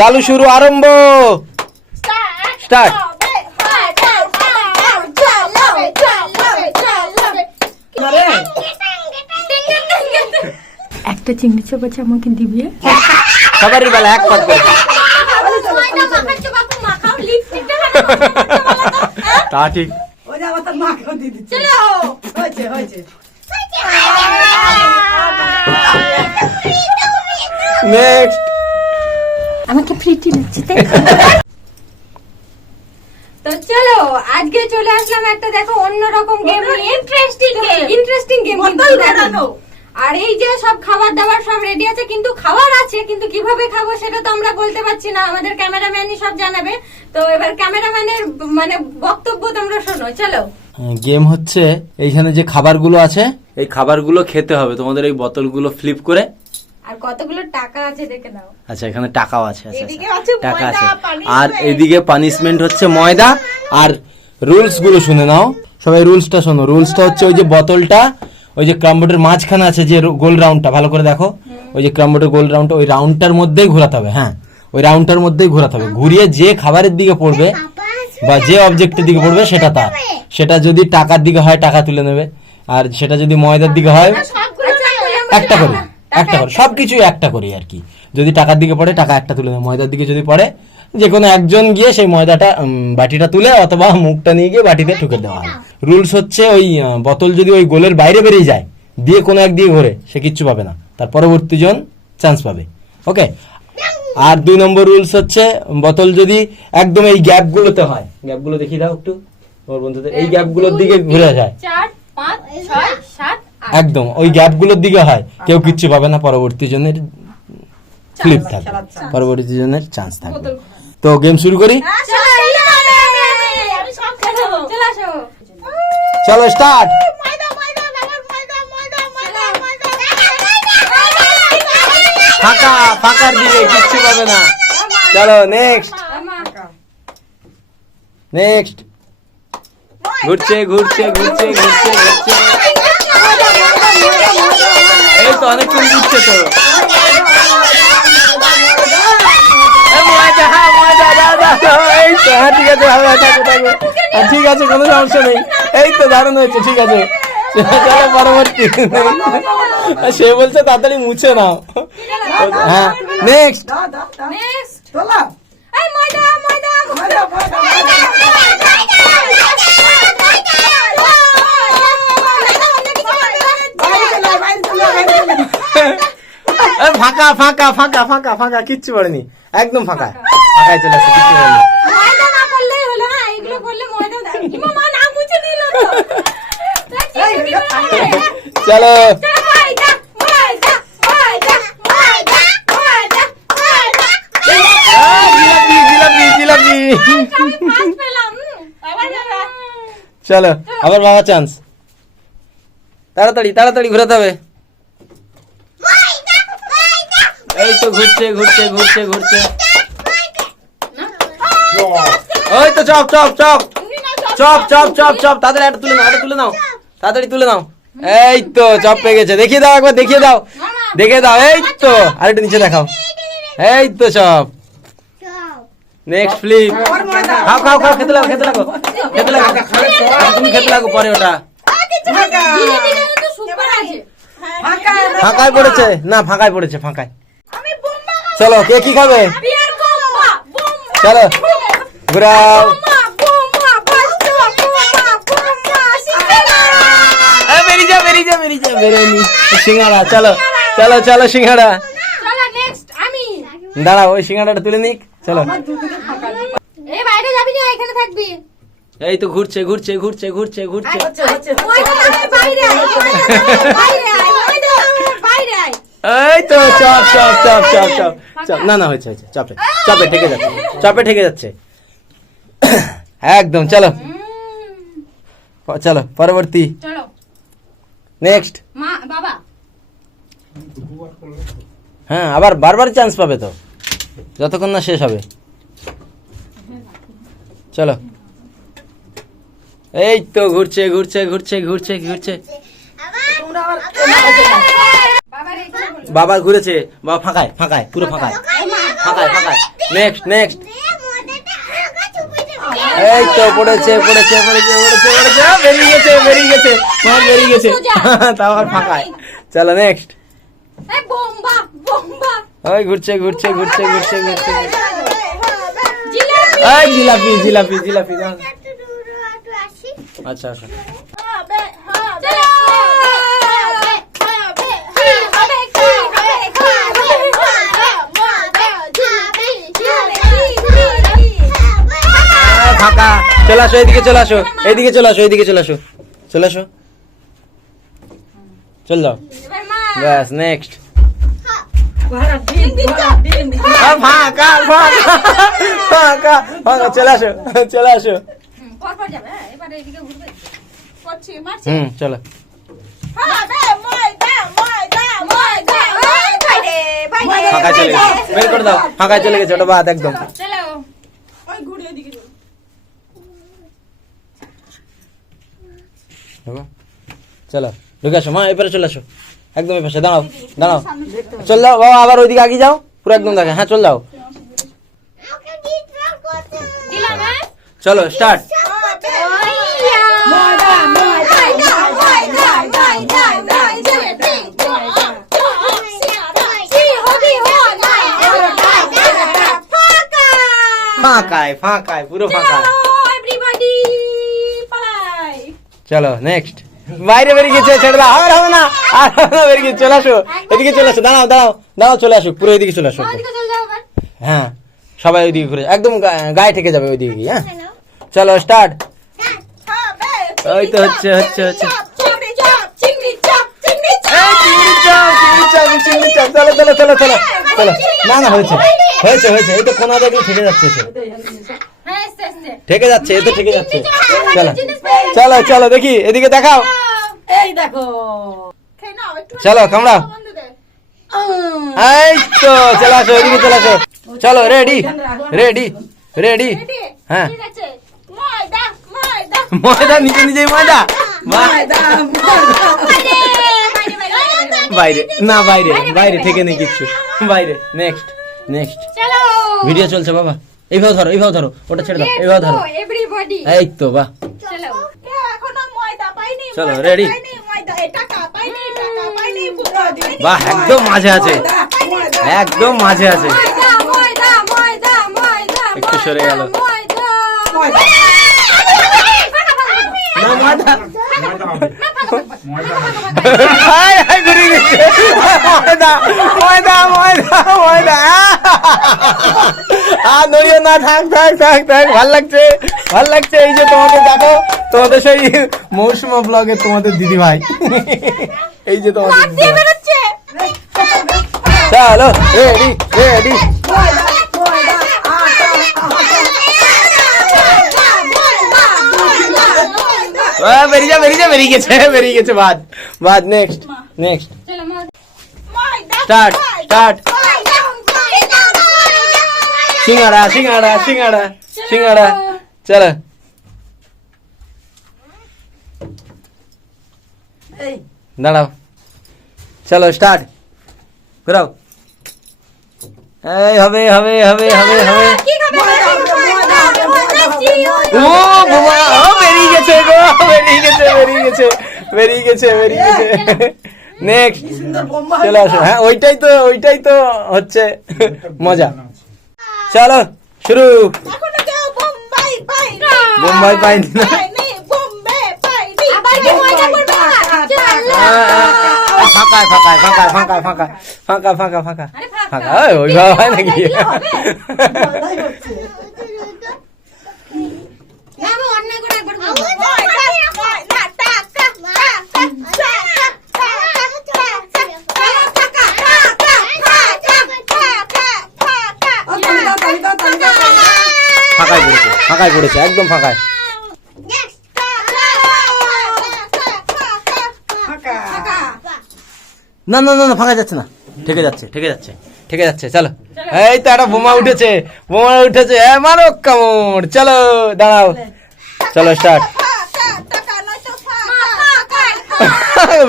চালু শুরু আরম্ভ স্টার্ট। একটা চিংড়ি চপ আছে, আমাকে দিবি? সবারই বেলা এক পাট করে। তা ঠিক। নেক্সট। আমাকে ফ্রিটি লাগছে তাই। তো চলো আজকে চলে আসলাম একটা দেখো অন্যরকম গেম নিয়ে। ইন্টারেস্টিং গেম আর এই যে সব খাবার দাবার সব রেডি আছে, কিন্তু খাবার আছে কিন্তু কিভাবে খাবো সেটা তো আমরা বলতে পারছি না, আমাদের ক্যামেরাম্যানই সব জানাবে। তো এবার ক্যামেরাম্যানের মানে বক্তব্য তোমরা শোনো। চলো গেম হচ্ছে এইখানে যে খাবারগুলো আছে এই খাবারগুলো খেতে হবে তোমাদের এই বোতলগুলো ফ্লিপ করে। আর কতগুলো টাকা আছে দেখে নাও। আচ্ছা এখানে টাকাও আছে। আচ্ছা এদিকে আছে টাকা ময়দা, আছে। পানি আর আছে। এদিকে পানিশমেন্ট হচ্ছে ময়দা। আর রুলস গুলো শুনে নাও সবাই, রুলসটা শোনো। রুলসটা হচ্ছে ওই যে বোতলটা ওই যে ক্রামবোর্ডের মাঝখানে আছে যে গোল রাউন্ডটা, ভালো করে দেখো, ওই যে ক্রামবোর্ডের গোল রাউন্ডটা, ওই রাউন্ডটার মধ্যেই ঘোরাতে হবে। হ্যাঁ ওই রাউন্ডটার মধ্যেই ঘোরাতে হবে। ঘুরিয়ে যে খাবারের দিকে পড়বে বা যে অবজেক্টের দিকে পড়বে সেটা তার। সেটা যদি টাকার দিকে হয় টাকা তুলে নেবে, আর সেটা যদি ময়দার দিকে হয় একটা করে, একটা করে সবকিছু একটা করে আর কি। যদি টাকার দিকে পড়ে টাকা একটা তুলে নেবে, ময়দার দিকে যদি পড়ে যে কোনো একজন গিয়ে সেই ময়দাটা বাটিটা তুলে অথবা মুখটা নিয়ে গিয়ে বাটিতে ঠুকে দেওয়া হয়। রুলস হচ্ছে ওই বোতল যদি ওই গোলের বাইরে বেরিয়ে যায় দিয়ে কোনো এক দিয়ে ঘোরে সে কিচ্ছু পাবে না, তার পরবর্তী জন চান্স পাবে। ওকে। আর 2 নম্বর রুলস হচ্ছে বোতল যদি একদম এই গ্যাপগুলোতে হয়, গ্যাপগুলো দেখিয়ে দাও একটু তোমার বন্ধুদের, এই গ্যাপগুলোর দিকে ঘুরে যায় 4 5 6 7 8 একদম ওই গ্যাপগুলোর দিকে হয়, কেউ কিচ্ছু পাবে না, পরবর্তী জনের ফ্লিপ থাকবে, পরবর্তী জনের চান্স থাকবে। তো গেম শুরু করি, চলো স্টার্ট। ফাঁকা, ফাঁকার দিকে কিচ্ছু পাবে না। চলো নেক্সট, নেক্সট। ঘুরছে ঘুরছে ঘুরছে ঘুরছে ঘুরছে, এই তো অনেকক্ষণ ঘুরছে তো। এই তো হ্যাঁ ঠিক আছে, হবে থাকো থাকো, ঠিক আছে কোনো সমস্যা নেই। এই তো দারুণ হয়েছে, ঠিক আছে চলো পরবর্তী। সে বলছে তাড়াতাড়ি মুছে নাও। হ্যাঁ নেক্সট। ফাঁকা ফাঁকা ফাঁকা ফাঁকা ফাঁকা, কিচ্ছু পড়েনি, একদম ফাঁকা, ফাঁকায় চলে আসছে, কিচ্ছু পড়েনি। চলো জিলাপি জিলাপি। চলো আবার বাবা চান্স, তাড়াতাড়ি তাড়াতাড়ি ঘোরাতে হবে। এই তো ঘুরছে ঘুরছে ঘুরছে ঘুরছে, ওই তো chop chop chop chop chop chop chop, তাড়াতাড়ি একটা তুলে নাও, একটা তুলে নাও, তাড়াতাড়ি তুলে নাও। এই তো চপ পেয়ে গেছে, দেখিয়ে দাও একবার, দেখিয়ে দাও, দেখিয়ে দাও। এই তো আরেকটু নিচে দেখাও, এই তো চপ। নেক্সট ফ্লিপ, খাও খাও খাও, খেতে লাগো খেতে লাগো খেতে লাগো, তুমি খেতে লাগো পরে ওটা। ফাঁকায় পড়েছে না, ফাঁকায় পড়েছে, ফাঁকায়। চলো কে কি খাবে, চলো ঘুরাও। বেরিয়ে যা বেরিয়ে যা বেরিয়ে যা, বেরোয়নি। সিঙ্গাড়া, চলো চলো চলো সিঙ্গাড়া। দাঁড়াও ওই সিঙ্গাড়াটা তুলে নিক, চলো। এই তো ঘুরছে ঘুরছে ঘুরছে ঘুরছে ঘুরছে, এই তো chop chop chop chop chop chop, না না হয়েছে হয়েছে, চপে চপে ঠেকে যাচ্ছে, চপে ঠেকে যাচ্ছে একদম। চলো চলো পরবর্তী, নেক্সট। হ্যাঁ আবার বারবার চান্স পাবে তো যতক্ষণ না শেষ হবে। চলো এই তো ঘুরছে ঘুরছে ঘুরছে ঘুরছে ঘুরছে, বাবা ঘুরেছে, বাবা ফাঁকায় ফাঁকায় পুরো ফাঁকায়, ফাঁকায় ফাঁকায় নেক্সট নেক্সট এই তো পড়েছে পড়েছে পড়েছে পড়েছে পড়েছে বেরিয়ে গেছে বেরিয়ে গেছে মাছ বেরিয়ে গেছে তাও আর ফাঁকায় চলো নেক্সট এই বোম্বা বোম্বা ওই ঘুরছে ঘুরছে ঘুরছে ঘুরছে ঘুরছে জিলাপি এই জিলাপি জিলাপি জিলাপি দাও। আচ্ছা আচ্ছা চলো ফাঁকা চলে আসো এইদিকে চলে আসো এইদিকে চলে আসো এইদিকে চলে আসো চলে আসো চল যাও এবার মা ব্যাস নেক্সট ফাঁকা ফাঁকা ফাঁকা ফাঁকা চলে আসো চলে আসো পর পর যাবে হ্যাঁ এবার এইদিকে ঘুরবে করছি মারছি চলো ফাঁকা চলে গেছে বের করে দাও ফাঁকা চলে গেছে ওটা বাদ একদম চলো দেখো, চলো ঢুকে আসো মা এবারে চলে আসো একদম এই পাশে দাঁড়াও দাঁড়াও চল যাও বাবা আবার ওইদিকে আগে যাও পুরো একদম দেখে হ্যাঁ চল যাও দিলাম হ্যাঁ চলো স্টার্ট ফাঁকায় ফাঁকায় পুরো ফাঁকায় চলো নেক্সট বাইরে বেরিয়ে গেছে ছেড়ে দাও আর হবে না আর হবে না বেরিয়ে গেছে চলে আসো এদিকে চলে আসো দাঁড়াও দাঁড়াও দাঁড়াও চলে আসো পুরো এদিকে চলে আসো হ্যাঁ সবাই ওইদিকে ঘুরে একদম গায়ে থেকে যাবে ওইদিকে গিয়ে হ্যাঁ চলো স্টার্ট ওই তো হচ্ছে হচ্ছে হচ্ছে চিংড়ি চাপ চিংড়ি চাপ চলো চলো চলো চলো চলো না না হয়েছে হয়েছে হয়েছে এই তো কোনা দেখলে থেকে যাচ্ছে সে থেকে যাচ্ছে এই তো থেকে যাচ্ছে চলো চলো চলো দেখি এদিকে দেখাও এই দেখো চলো কামড়াও এই তো চলে আসো এদিকে চলে আসো চলো রেডি রেডি রেডি হ্যাঁ ময়দা নিজে নিজেই ময়দা বাহ বাইরে না বাইরে বাইরে থেকে নেই কিচ্ছু বাইরে নেক্সট নেক্সট ভিডিও চলছে বাবা এইভাবে ধরো ওটা ছেড়ে দাও এইভাবে ধরো এভরিবডি এই তো বাহ চলো চলো রেডি বাহ একদম মাঝে আছে একদম মাঝে আছে ময়দা ময়দা ময়দা ময়দা একটু সরে গেল ময়দা না ময়দা হাই হাই ঘুরে গেছে ময়দা ময়দা ময়দা ময়দা আর নড়িও না থাক থাক থাক থাক ভাল লাগছে এই যে তোমাকে দেখো তোমাদের সেই মৌসুমা ব্লগে তোমাদের দিদি ভাই এই যে তোমাদের দিদি ভাই। চলো রেডি রেডি বেরিয়ে গেছে বাদ নেক্সট চলো মা স্টার্ট স্টার্ট সিঙ্গাড়া সিঙ্গাড়া সিঙ্গাড়া সিঙ্গাড়া চলো দাঁড়াও চলো স্টার্ট ঘুরাও এই হবে হবে হবে হবে হবে কি খাবে ও বাবা ও বেরিয়ে গেছে গো বেরিয়ে গেছে নেক্সট চলে আসো হ্যাঁ ওইটাই তো হচ্ছে মজা চলো শুরু বোম্বাই পাইনি না আবার কি ময়দা করবে চলো ফাঁকা ফাঁকা ফাঁকা ফাঁকা ফাঁকা ফাঁকা ফাঁকা ফাঁকা আরে ফাঁকা ওইভাবে হয় নাকি আমি অন্যায় করে একবার বলবো ফাঁকায় পড়েছে একদম ফাঁকায় না না না ফাঁকা যাচ্ছে না ঠেকে যাচ্ছে চলো এই তো একটা বোমা উঠেছে মারো কামড় চলো দাঁড়াও চলো স্টার্ট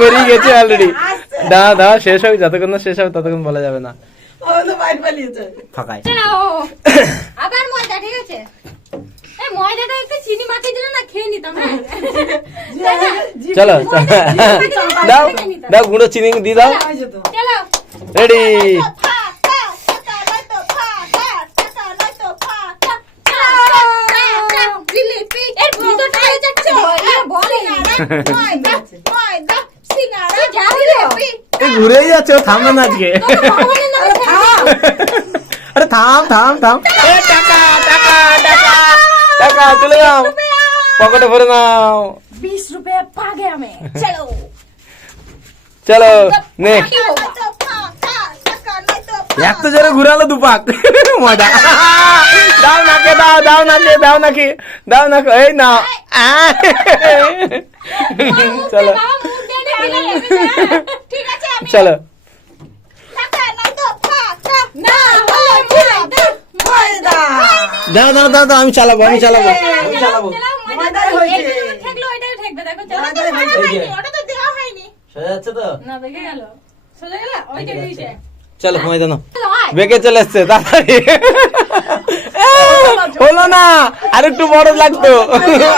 বেরিয়ে গেছে অলরেডি দাঁড়া শেষ হোক যতক্ষণ না শেষ হবে ততক্ষণ বলা যাবে না ফাঁকায়। চলো আবার ময়দা, ঠিক আছে? এই ময়দাটা একটু চিনি মাখিয়ে দিলে না খেয়ে নিতাম। হ্যাঁ চলো দাও দাও, গুঁড়ো চিনি দিয়ে দাও। চলো রেডি। জিলিপি এর ভিতরটা হয়ে যাচ্ছে বলে ঘুরেই যাচ্ছে, ও থামবে না আজকে। আরে থাম থাম থাম। এ, টাকা টাকা টাকা টাকা চলে যাও, পকেটে ভরে নাও। 20 रुपए पा गया मैं। चलो চলো নেক্সট। এত জোরে ঘুরালো দুপাক ময়দা। দাও নাকে, দাও দাও নাকে, দাও নাকে, দাও নাকে, এই না। চলো ঠিক আছে আমি চলো টাকা নাই তো না ময়দা দাও দাও দাও দাও, আমি চালাবো আমি চালাবো আমি চালাবো। ময়দা হয়েছে ঠেকলো, এটাও ঠেকবে। দেখো চলো ওটা তো দেওয়া হয়নি। সোজা যাচ্ছে তো? না দেখে গেল, সোজা গেল ওইটা দিয়েছে। চলো ময়দা নাও। চলো আয়। বেঁকে চলে এসছে তাড়াতাড়ি। হলো না, আর একটু বড় লাগতো।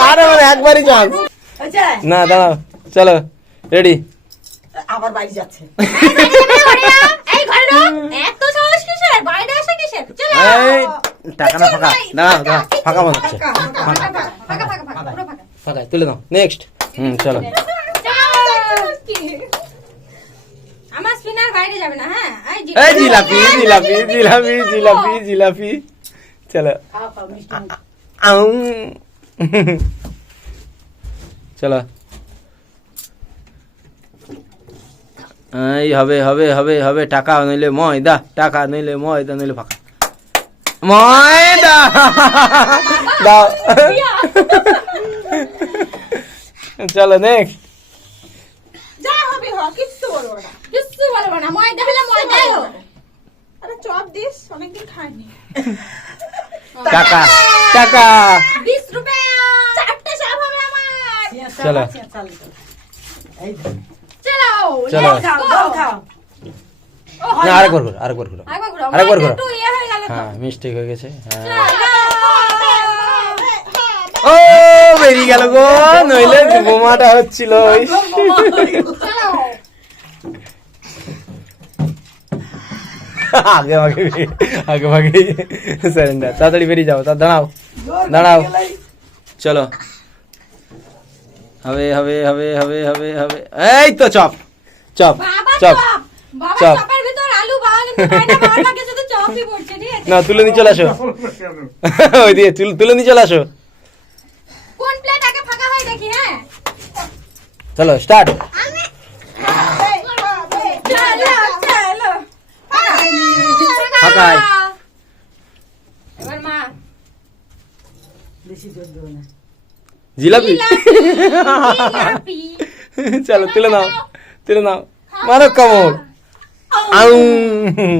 আরে মানে একবারই চান্স। না দাঁড়াও, চলো রেডি। আবার বাড়ি যাচ্ছে। এই ঘরে ঢোক। এত সাহস কিসের? বাইরে আসা কিসের? চলো এই টাকা না ফাঁকা, দাঁড়াও দাঁড়াও, ফাঁকা বানাচ্ছে। ফাঁকা ফাঁকা পুরো ফাঁকা। ফাঁকায় তুলে দাও। নেক্সট। চলো আমার স্পিনার বাইরে যাবে না। হ্যাঁ এই জিলাপি জিলাপি জিলাপি জিলাপি জিলাপি। চলো আউ। চলো এই হবে হবে হবে হবে, টাকা নইলে ময়দা, টাকা নইলে ময়দা, নইলে ফাঁকা। ময়দা দাও। চলো নেক্সট। যা হবে হ, কিচ্ছু বলবো না। কিচ্ছু বলবো না, ময়দা হলে ময়দাই হোক। আরে চপ দিস, অনেকদিন খাইনি। টাকা টাকা। 20 रुपए চারটে সব হবে আমার। চলো চলো চলো। let's go। না আরেকবার ঘুরো, আরেকবার ঘুরো, আরেকবার ঘুরো। আরেকবার ঘুরো। একটু ইয়ে হয়ে গেল তো। হ্যাঁ মিস্টেক হয়ে গেছে। হ্যাঁ চলো। ও বেরিয়ে গেল গো, নইলে বোমাটা হচ্ছিল। চলো আগে আগে আগে আগে সারেন্ডার, তাড়াতাড়ি বেরিয়ে যাও। দাঁড়াও দাঁড়াও, চলো। হবে হবে হবে হবে হবে হবে। এই তো চপ চপ বাবা চপ। চপ। বাবা চপ। চপের ভিতর আলু বাবা কিন্তু খায় না, বাবার কাছে শুধু চপই পড়ছে, ঠিক আছে? না তুলে নিয়ে চলে আসো। ওই দিয়ে তুলে নিয়ে চলে আসো। কোন প্লেট আগে ফাঁকা হয় দেখি। হ্যাঁ চলো স্টার্ট। চলো চলো ফাঁকায়। এবার মা বেশি জোর দেবো না। জিলাপি। জিলাপি। চলো তুলে নাও, তুলে নাও, মারো কামড়। আউ।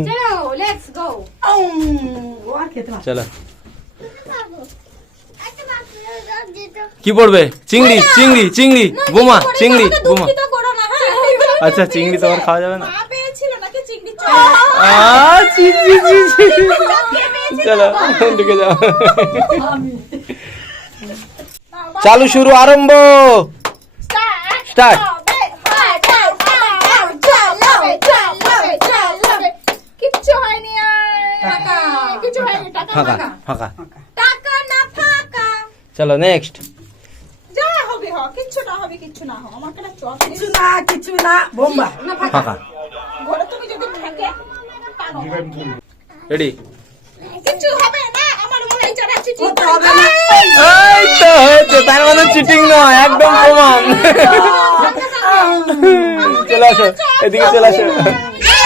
চলো লেটস গো। ও আর খেতে পারছে চলো কি পড়বে? চিংড়ি চিংড়ি চিংড়ি বোমা, চিংড়ি বোমা। দুঃখিত করো না। হ্যাঁ আচ্ছা চিংড়ি তোমার খাওয়া যাবে না। মা পেয়েছিল নাকি চিংড়ি চপ? ছি, ছি, ছি, ছি। চলো ঢুকে যাও। চালু শুরু আরম্ভ স্টার্ট। কিচ্ছু হয়নি আর। কিছু হয়নি, টাকা ফাঁকা ফাঁকা। ফাঁকা। টাকা না ফাঁকা। চলো নেক্সট। যা হবে হ, কিচ্ছু না হবে, কিচ্ছু না হবে। আমাকে না চপ দিস। কিছু না বোম্বা। না ফাঁকা। ফাঁকা। ঘরে তুমি যদি থাকে টানো। রেডি। কিচ্ছু হবে না, আমার মনে হয় যারা চিঠি এই তো হয়েছে, তার মানে চিটিং নয়, একদম প্রমাণ। চলে আসো এদিকে, চলে আসো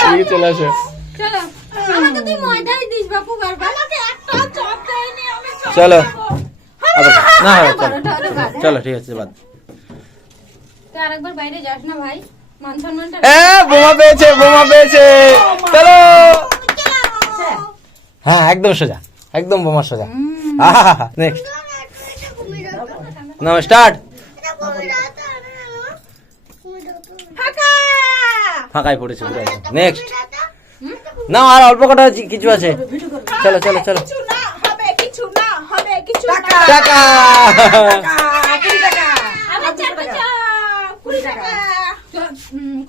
এদিকে, চলে আসো। চলো আমাকে তুই ময়দাই দিস বাপু বারবার। আমাকে একটা চপ দেয়নি, আমি চপ চলো খাবো। আবার না হয় আরো চলো বড়, আরো বড়। চলো ঠিক আছে বাদ। তুই আরেকবার বাইরে যাস না ভাই, মান সম্মানটা এ বোমা পেয়েছে, বোমা পেয়েছে। চলো হ্যাঁ একদম সোজা, একদম বোমা সোজা। নেক্সট নাও স্টার্ট। ফাঁকা। ফাঁকায় পড়েছে। নেক্সট না আর অল্প কটা কিছু আছে। চলো চলো চলো। কিছু না হবে, কিছু না হবে, কিছু না। টাকা টাকা, 20 টাকা। আমার 4টা চপ 20 টাকা।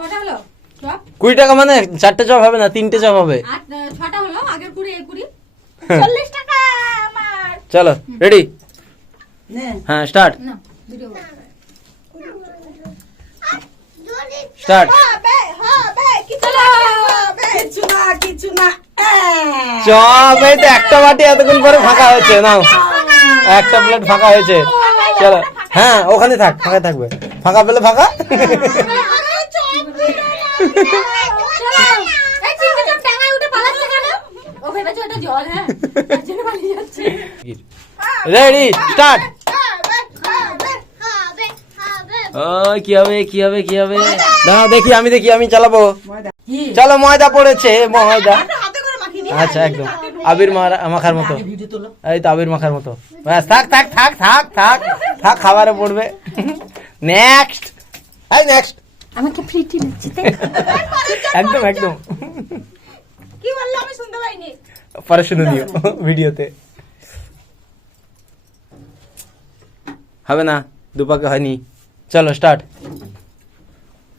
কটা হলো চপ? 20 টাকা মানে 4টে চপ হবে না, 3টে চপ হবে। আর 6টা হলো, আগের 20 এ 20। 40 টাকা আমার। চলো রেডি, নে। হ্যাঁ স্টার্ট না ভিডিও স্টার্ট। হবে, হবে, কিছু না হবে। কিছু না, কিছু না। চপ এই তো একটা বাটি এতক্ষণ পরে ফাঁকা হয়েছে, নাও একটা প্লেট ফাঁকা হয়েছে। চলো হ্যাঁ ওখানে থাক, ফাঁকা থাকবে, ফাঁকা পেলে ফাঁকা। এই চিংড়ি চপ টাঙায় উঠে পালাচ্ছে কেন? ও ভেবেছো এটা জল, হ্যাঁ তার জন্য পালিয়ে যাচ্ছে। Ready start. হবে, ওই কি হবে কি হবে কি হবে, দাঁড়াও দেখি, আমি দেখি, আমি চালাবো। ময়দা। চলো ময়দা পড়েছে, ময়দা। হাতে করে মাখিয়ে নি। আচ্ছা একদম আবির মাখার মতো, এই তো আবির মাখার মতো। ব্যাস থাক থাক থাক থাক থাক থাক, খাবারে পড়বে। নেক্সট, এই নেক্সট। আমাকে ফ্রিটি লাগছে তাই? একদম একদম, কি বললো আমি শুনতে পাইনি। পরে শুনে নিও ভিডিওতে। হবে না, দুপাকে হয়নি। চলো স্টার্ট।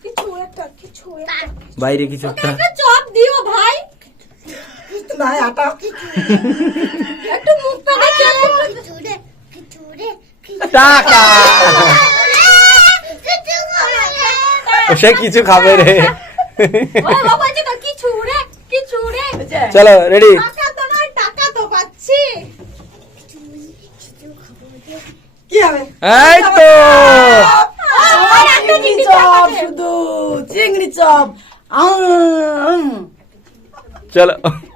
কিছু একটা, কিছু একটা। বাইরে কিছু একটা। একটা চপ দিও ভাই, না আটা। একটু মুখটা দেখে। টাকা, ও সে কিছু খাবে রে। ও বাবা যে কিছু রে, কিছু রে। চলো রেডি, টাকা তো নয়, টাকা তো পাচ্ছি। কি হবে? এই তো আর একটা চিংড়ি চপ আছে। শুধু চিংড়ি চপ। চলো,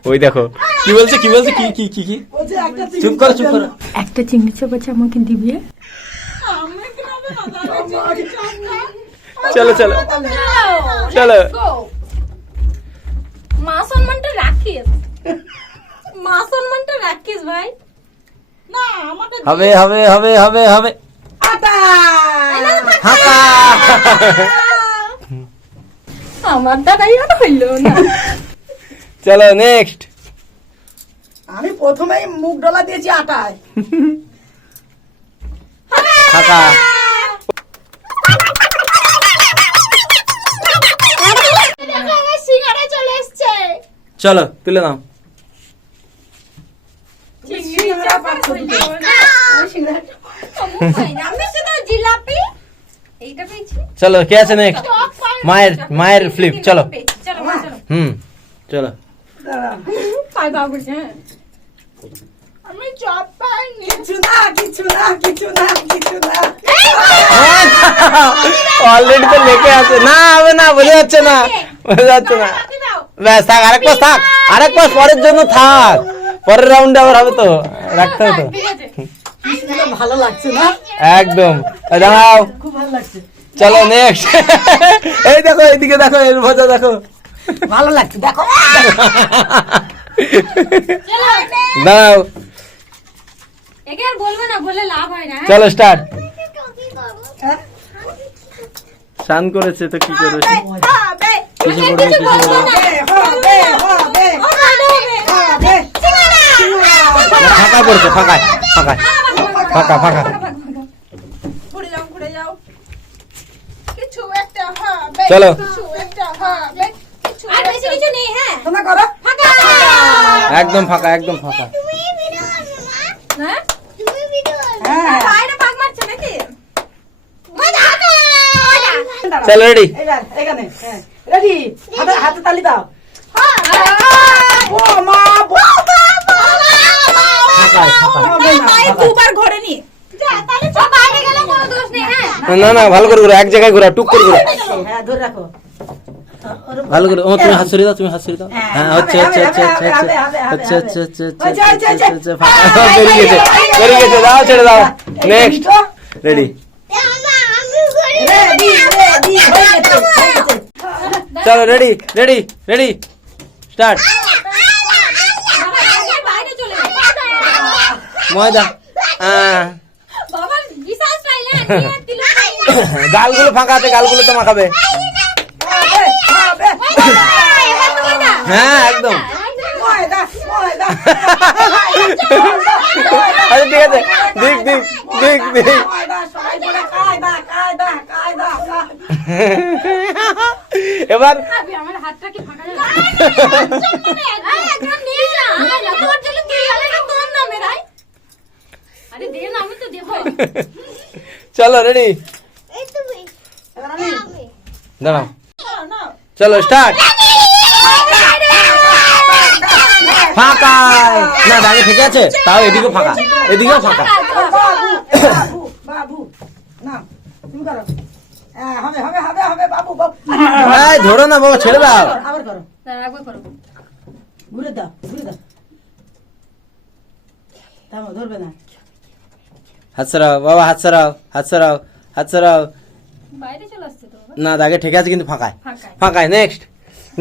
ওই দেখো কি বলছে কি বলছে, কি কি কি কি, বলছে একটা চিংড়ি চুপ করো চুপ করো। একটা চিংড়ি চপ আছে, আমাকে দিবি? আমি কি হবে না জানি চপ না। চলো চলো চলো। মা সম্মানটা রাখিস, মা সম্মানটা রাখিস ভাই। না আমাকে হবে হবে হবে হবে হবে, আটা। ফাঁকা। আমার দ্বারাই আর হইল না। চলো নেক্সট। আমি প্রথমেই মুখ ডলা দিয়েছি আটায়। ফাঁকা। সিঙ্গারা চলে এসছে। চলো তুলে নাও। সিঙ্গারা পাচ্ছ দুটো। ওই সিঙ্গারাটা। আমি শুধু জিলাপি এইটা পেয়েছি। চলো কে আছে নেক্সট? মায়ের মায়ের ফ্লিপ। চলো চলো মা, চলো। চলো। দাঁড়া। পাই বাবু হ্যাঁ। আমি চপ পাইনি। কিছু না, কিছু না, কিছু না, কিছু না। অলরেডি তো লেখে আছে। না হবে না, বোঝা যাচ্ছে না, বোঝা যাচ্ছে না। ব্যাস থাক, আরেক পাস থাক, আরেক পাস পরের জন্য থাক, পরের রাউন্ডে আবার হবে তো, রাখতে হবে তো। ঠিক আছে। ভালো লাগছে না? একদম, এই দাঁড়াও। খুব ভালো লাগছে। চলো নেক্সট। এই দেখো এইদিকে দেখো, এর মজা দেখো। ভালো লাগছে দেখো। দাঁড়াও, একে আর বলবে না, বলে লাভ হয় না। চলো স্টার্ট। হ্যাঁ? স্নান করেছে তো কি করবে? হবে, কিছু করবে কিছু করবে। হবে, হবে, হবে। ফাঁকা পড়ছে, ফাঁকা ফাঁকা ফাঁকা ফাঁকা। ঘুরে যাও, ঘুরে যাও। কিছু একটা হবে। চলো। কিছু একটা হবে। কিছু আর বেশি কিছু নেই, হ্যাঁ তোমরা করো। ফাঁকা। একদম ফাঁকা, একদম ফাঁকা। হ্যাঁ হ্যাঁ। বাইরে পাক মারছে নাকি? মজা চলো রেডি। এখানে হ্যাঁ রেডি। হাতে হাতে তালি দাও। ও মা ফাঁকা ফাঁকা। দুবার ঘরে নি। যা তালি ও বাইরে গেলে কোনো দোষ নেই, হ্যাঁ না না ভালো করে ঘুরো, এক জায়গায় ঘোরা, টুক করে ঘোরা। হ্যাঁ ধরে রাখো। ভালো করে। ও তুমি হাত সরিয়ে দাও, তুমি হাত সরিয়ে দাও। হ্যাঁ আচ্ছা আচ্ছা আচ্ছা আচ্ছা আচ্ছা আচ্ছা আচ্ছা আচ্ছা আচ্ছা ফাঁকা। বেরিয়ে গেছে, বেরিয়ে গেছে, দাও ছেড়ে দাও। Next ready. রেডি রেডি হয়ে গেছে, হয়ে গেছে। চলো রেডি রেডি রেডি স্টার্ট। বাইরে চলে গেছে। ময়দা। বাবার বিশাল স্টাইল, হ্যাঁ দিল। গালগুলো ফাঁকা আছে, গালগুলো তো মাখাবে। হবে, হবে। হ্যাঁ একদম। ময়দা আচ্ছা ঠিক আছে, দেখ দেখ দেখ দেখ। ময়দা সবাই বলে কায়দা কায়দা কায়দা এবার আমার হাতটা কি ফাঁকা যাবে? একদম নিয়ে যা। তোর জন্য তুই আলে না তোর নামে রাই। আরে দে না, আমি তো দেবো। চলো রেডি, দাঁড়াও, চলো স্টার্ট। ফাঁকা না, দাঁড়ি ঠিক আছে, তাও এদিকেও ফাঁকা, এদিকেও ফাঁকা। বাবু বাবু বাবু না তুমি করো হবে হবে হবে হবে বাবু বাবু এই ধরো না বাবা, ছেড়ে দাও। আবার করো দাঁড়া, একবার করো। ঘুরে দাও থামো ধরবে না হাত সরাও বাবা, হাত সরাও, হাত সরাও, হাত সরাও। বাইরে চলে আসছে তো বাবা। না দাগে ঠিক আছে কিন্তু ফাঁকায়, ফাঁকায়। ফাঁকায়। নেক্সট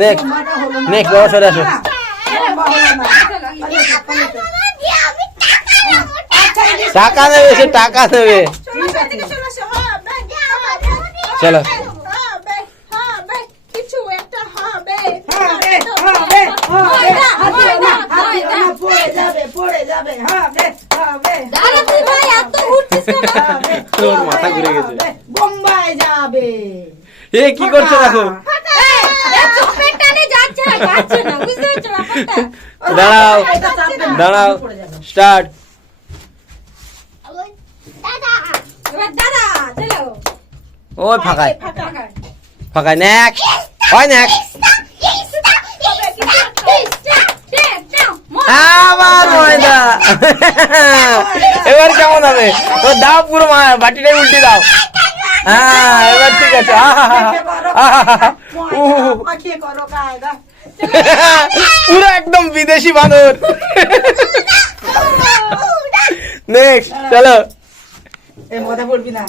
নেক্সট মাটা হলো না নেক্সট বাবা, সরে আসো। লম্বা হলো না আচ্ছা এই যে টাকা নেবে, সে টাকা নেবে। ঠিক আছে চলে আসো চলো কিছু একটা হবে হবে হবে পড়ে যাবে হবে হবে দাঁড়া তুই ভাই, এত ঘুরছিস কেন? তোর মাথা ঘুরে গেছে। বোম্বাই যাবে এ কি করছো দেখো। এই চোখের টানে যাচ্ছে না, যাচ্ছে না, বুঝতে পারছো ব্যাপারটা? দাঁড়াও এটা চাপবে না, দাঁড়াও, পড়ে যাবে। স্টার্ট। এবার দাঁড়া, চলো। ওই ফাঁকায়, ফাঁকা। ফাঁকায়। নেক্সট, হয় নেক্সট। আবার ময়দা। এবার কেমন হবে? ও দাও, পুরো বাটিটাই উল্টে দাও। হ্যাঁ এবার ঠিক আছে। মাখিয়ে করো কায়দা পুরো একদম বিদেশি বানর। নেক্সট চলো। এই মজা পড়বি না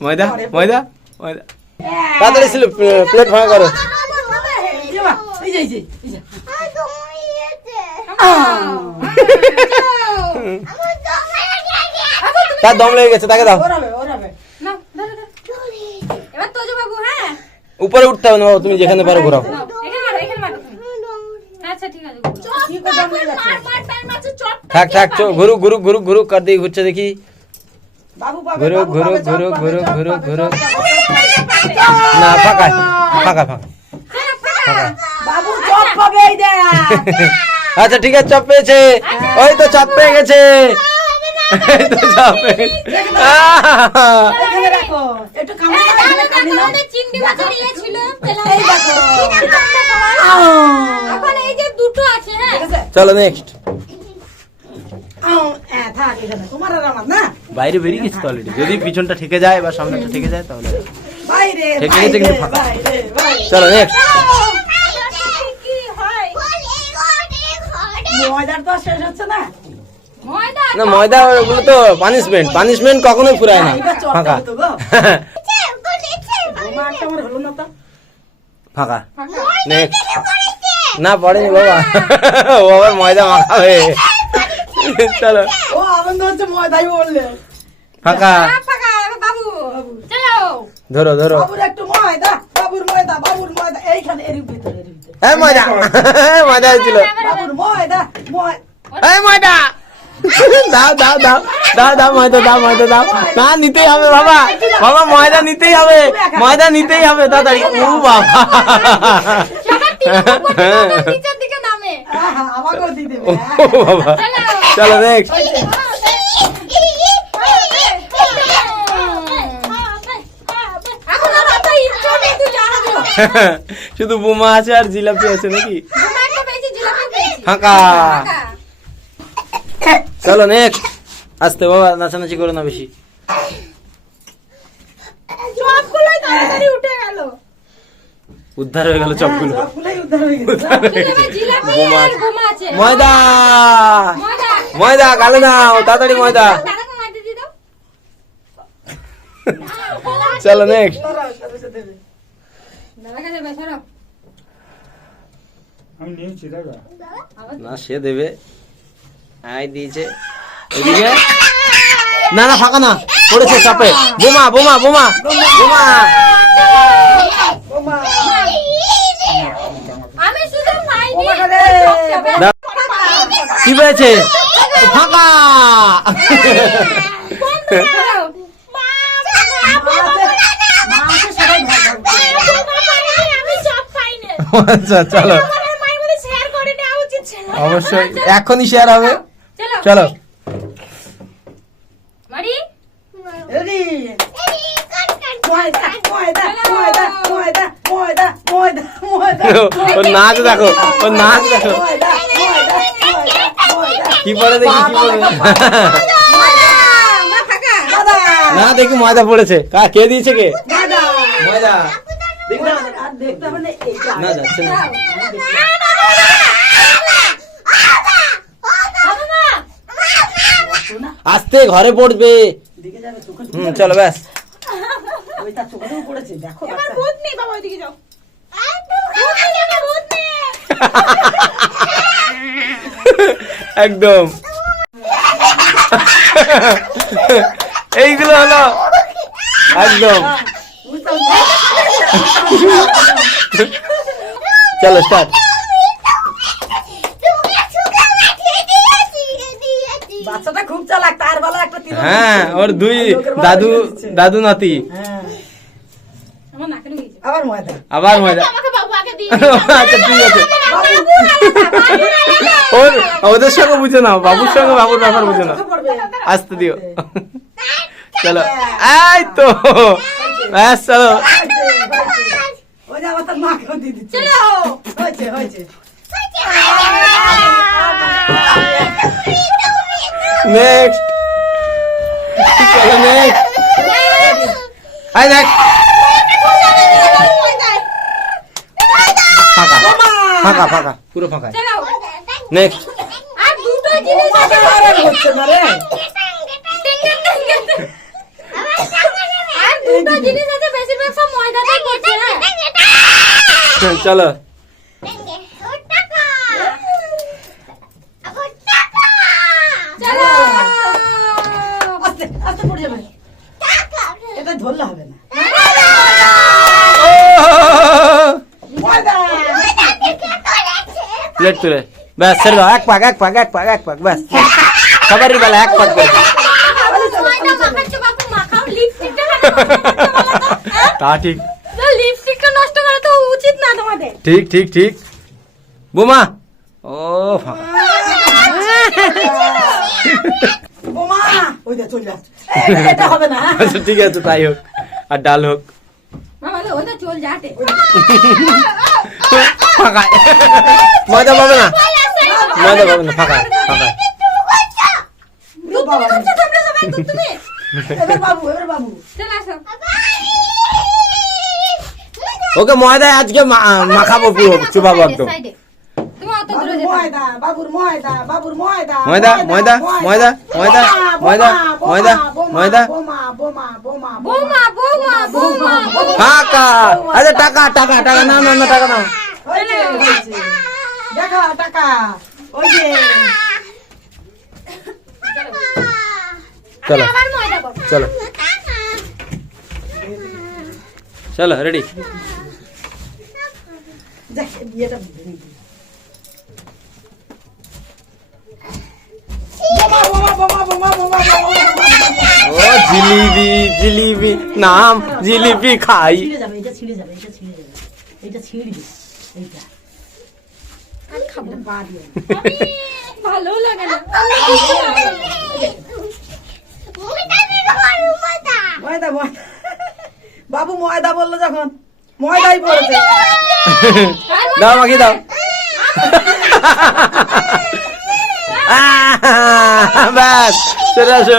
ময়দা ময়দা ময়দা, তাড়াতাড়ি ছিল, প্লেট ভাঙা করো। এই যে এই যে এই যে তার দম লেগে গেছে, তাকে দাও। ওরাবে নাও, ধরো, ধরো। এবার তোজো বাবু, হ্যাঁ? উপরে উঠতে হবে না বাবা, তুমি যেখানে পারো ঘোরাও। নাও, এখানে মারো তুমি। আচ্ছা ঠিক আছে, ঘুরো। কি করে দম লেগে যাচ্ছে থাক থাক, ঘুরু ঘুরু ঘুরু ঘুরু, কার দিকে ঘুরছে দেখি। বাবু পাবে ঘুরো, বাবু ঘুরো, পাবে, চপ ঘুরো, পাবে, ঘুরো, চপ ঘুরো, পাবে, ঘুরো। চপ পাবে। না ফাঁকায়, ফাঁকা ফাঁকা ফাঁকা। বাবু চপ পাবে এই দেখ আচ্ছা ঠিক আছে, চপ পেয়েছে। ওই তো চপ পেয়ে গেছে, এই তো চপ পেয়ে গেছে। এখানে রাখো একটু কামড়ে দাও, এখানে কামড়ে দাও। আমাদের চিংড়ি মাছের ইয়ে ছিল, পেলাম। এই দেখো। এখন এই যে দুটো আছে, হ্যাঁ? ঠিক আছে? চলো নেক্সট। থাক এখানে তোমার আর আমার না বাইরে বেরিয়ে গেছে তো অলরেডি, যদি পিছনটা ঠেকে যায় বা সামনেটা ঠেকে যায় তাহলে। বাইরে ঠিক আছে, কিন্তু ফাঁকা। বাইরে বাইরে চলো নেক্সট। কি হয় ময়দার তো আর শেষ হচ্ছে না ময়দা। না ময়দা ওগুলো তো পানিশমেন্ট, পানিশমেন্ট কখনোই ফুরায় না। এবার চপটা ফাঁকা হতো গো। আমার একটা আমার হলো না তো ফাঁকা। ফাঁকা। নেক্সট। না পড়েনি বাবা, ও আবার ময়দা মাখাবে। চলো ও আনন্দ হচ্ছে ময়দাই বললে ফাঁকা। ফাঁকা, এবার বাবু। চলো। ধরো ধরো। বাবুর একটু ময়দা বাবুর ময়দা এইখানে এর ভিতরে এই ময়দা, ময়দা হয়েছিল। বাবুর ময়দা এই ময়দা, দাও দাও দাও দাও দাও, ময়দা দাও, ময়দা দাও। না নিতেই হবে বাবা, বাবা ময়দা নিতেই হবে, ময়দা নিতেই হবে তাড়াতাড়ি। ও বাবা, সবার তিন উপর থেকে নিচের দিকে নামে। আমাকেও দিয়ে দেবে ও বাবা। চলো নেক্সট। এখন আর অত ইচ্ছা নেই, তুই জানো। শুধু বোমা আছে আর জিলাপি আছে নাকি? বোমা একটা পেয়েছি, জিলাপি পেয়েছি। ফাঁকা। ফাঁকা। চলো নেক্সট। আস্তে বাবা, নাচানাচি করো না বেশি। চপগুলোই তাড়াতাড়ি উঠে গেল উদ্ধার হয়ে গেল চপগুলো। সবগুলোই উদ্ধার হয়ে গেছে শুধু এবার জিলাপি বোমা আর আছে। বোমা আছে। ময়দা, ময়দা। ময়দা গালে নাও তাড়াতাড়ি, ময়দা। দাদাকে ময়দা দিয়ে দাও। চলো নেক্সট। সরাও, সরাও, দেবে। দাদাকে দেবে, সরো। না সে দেবে, আই দিয়েছে এদিকে। না না ফাঁকা না, পড়েছে চাপে। বোমা বোমা বোমা বোমা। ওমা আমি শুধু মাইনি। ওমা রে। দাও। কি পেয়েছে? ফাঁকা। চলো। মাকে সবাই ভাগ ভাগ করে। আচ্ছা চলো, অবশ্যই এখনই শেয়ার হবে। চলো চলো মারি রেডি ময়দা ময়দা ময়দা ময়দা ময়দা ময়দা ময়দা ওর নাচ দেখো, ওর নাচ দেখো। ময়দা ময়দা ময়দা ময়দা কি পড়ে দেখি, কি পড়ে? ময়দা মা ফাঁকা দাদা না দেখি ময়দা পড়েছে। কে দিয়েছে? কে? দাদা ময়দা। আর দেখতে হবে না এইটা না যাচ্ছে না। আস্তে, ঘরে পড়বে। দিকে যাবে চোখে চলো ব্যাস। ওইটা চোখেও পড়েছে দেখো বাচ্চা। একদম এইগুলো হলো একদম। চলো স্টার্ট। বাচ্চাটা খুব চালাক, তার বেলা একটা তীর হ্যাঁ, ওর দুই দাদু নাতি। হ্যাঁ আমার নাকে লেগেছে আবার ময়দা আবার ময়দা। আচ্ছা ঠিক আছে, ওদের সঙ্গে বুঝে নাও, বাবুর সঙ্গে বাবুর ব্যাপার বুঝে নাও। চোখে পড়বে। আসতে দিও। চলো এই তো ব্যাস চলো। ওই যে আবার তার মাকেও দিয়ে দিচ্ছে। চলো হয়েছে হয়েছে নেক্সট। চলো নেক্সট। I next. ফাঁকা ফাঁকা ফাঁকা, পুরো ফাঁকা। চলো নেক্সট। আর দুটো জিনিস আছে আবার হচ্ছে না রে। আর দুটো জিনিস আছে, বেশিরভাগ সব ময়দাটাই পড়ছে। চলো চলো আস্তে আস্তে পড়ে যাবে, এটা ধরলে হবে না। ময়দা প্লেট তুলে ব্যাস ছেড়ে দাও। এক পাক এক পাক এক পাক এক পাক ব্যাস। সবারই বেলা এক পাক করে। ময়দা মাখাচ্ছো বাপু, মাখাও। লিপস্টিকটা তা ঠিক, লিপস্টিকটা নষ্ট করা তো উচিত না তোমাদের। ঠিক ঠিক ঠিক। বোমা ও ফাঁকা। বোমা ওই দে চলে যাচ্ছে। এটা হবে না। আচ্ছা ঠিক আছে, তাই হোক। আর ডাল হোক। মামা ওটা চল যাতে। ফাঁকা। ময়দা পাবে না, ময়দা পাবে না, ফাঁকা ফাঁকা। বাবা রে। তোমরা সবাই তুমি এবার বাবু এবার বাবু চলে আসো। ওকে ময়দায় আজকে মাখাবো পুরো, চুপাবো একদম। তুমি অত বাবুর দূরে যেতে ময়দা বাবুর ময়দা বাবুর ময়দা ময়দা ময়দা ময়দা ময়দা ময়দা ময়দা ময়দা। বোমা বোমা বোমা বৌমা বৌমা বৌমা ফাঁকা। আচ্ছা টাকা টাকা টাকা, না না না টাকা নাও। হয়েছে হয়েছে দেখো টাকা ওই যে চলো আবার ময়দা বল। চলো চলো রেডি। দেখ বিয়েটা বুঝে নিবি। বোমা বোমা বোমা বোমা বোমা ও জিলিপি জিলিপি, নাম জিলিপি খাই। ছিঁড়ে যাবে, এটা ছিঁড়ে যাবে, এটা ছিঁড়ে যাবে, এটা ছিঁড়বি এইটা আর খাবো এটা বাদ দিয়ে ভালো লাগে না। ময়দা ময়দা বাবু ময়দা বললো যখন ময়দাই পড়েছে। দাও মাখি দাও। ব্যাস চলে আসো।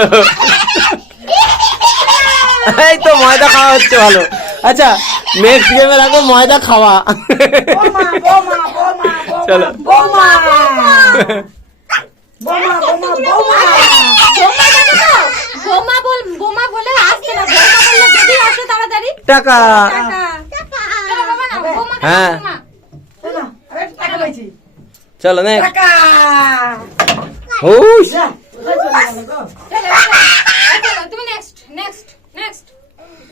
এই তো ময়দা খাওয়া হচ্ছে ভালো। আচ্ছা নেক্সট গেমে রাখো ময়দা খাওয়া। বোমা বোমা বোমা চলো। বোমা বোমা বোমা বোমা বোমা বল, বোমা বলে আসছে না। বোমা বললে যদি আসে তাড়াতাড়ি। টাকা। টাকা। চলো বাবা না, বোমা খাও, হ্যাঁ। বোমা। শোনো, আমি একটা টাকা পেয়েছি। চলো নেক্সট। টাকা ওই যা, কোথায় চলে গেল গো? চলো, চলো, তুমি নেক্সট নেক্সট নেক্সট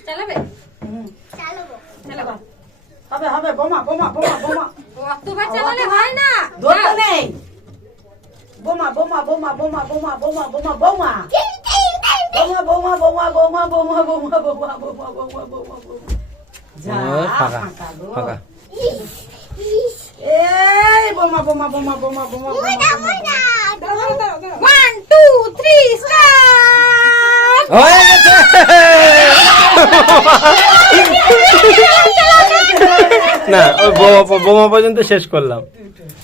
চালাবে। হুম, চালাবো। হবে হবে বোমা বোমা বোমা বোমা অতবার চালালে হয় না। ধরতে নেই বোমা বৌমা বৌমা বৌমা বৌমা বৌমা বৌমা বৌমা বৌমা বৌমা বৌমা বৌমা বৌমা বৌমা যা ফাঁকা ফাঁকা গো। ফাঁকা এই বৌমা বৌমা বৌমা বৌমা বৌমা বৌমা 1 2 3 স্টার্ট। হয়ে গেছে না ওই বোমা পর্যন্ত শেষ করলাম